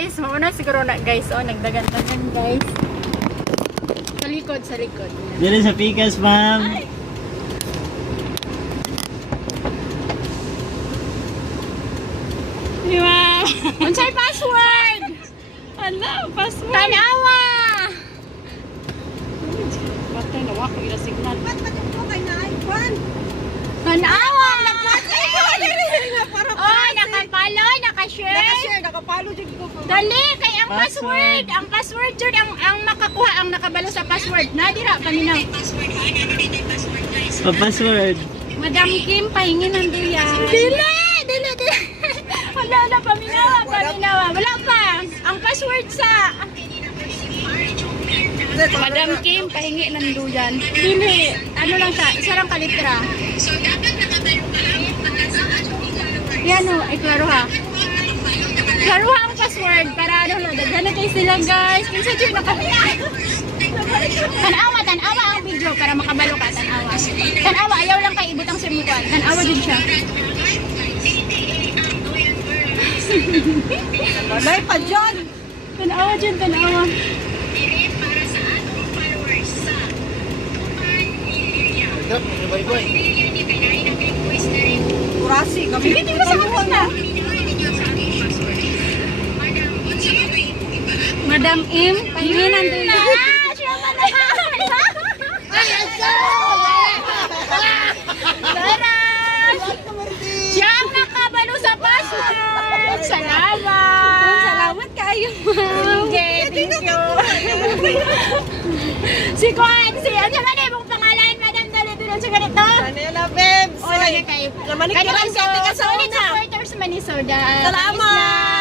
guys. Mauna siguro na guys. Oh, nagdagan-dagan guys. Sa likod, sa likod. Dito sa pikas, ma'am. Wow! Unsay password? Ano, password. Tanawa! Patay na wako ila signal. Ba't mo kay na iPhone? Tanawa! Para Oh, nakapalo, nakashare. Naka-share, nakapalo dyan ko. Dali, kay ang password jud ang makakuha, ang nakabalo sa password. Nadira, paminaw. Pa-password. Madam Kim, pahingin ng duyan. Dili! Wala, paminawa. Wala pa. Ang password sa... Madam Kim, pahingi ng duyan. Dili. Ano lang siya, isa lang kalitra. Yan o, iklaro ha. Klaro ha ang password para ano na, daghan na kayo sila guys. Kinsa dyan Tanawa ang video para makabalo ka, tanawa. Tanawa, ayaw lang kay ibutang simukan. Tanawa din siya. Balay pa dyan. Tanawa dyan, tanawa. Kurasi, kami. Sige, tingnan sa kapit na. Madam Im, pahingi ng duyan. Siya ang nakabalo sa password. Salamat. Salamat kayo, ma'am. Okay, thank you. Si Kwan, ano man mong pangalan, Madam Dali, sa ganito? Daniela, babes. O, lagi kayo. Lamanik ka lang sa ating Solid asawa na. supporters, Manisoda. Salamat.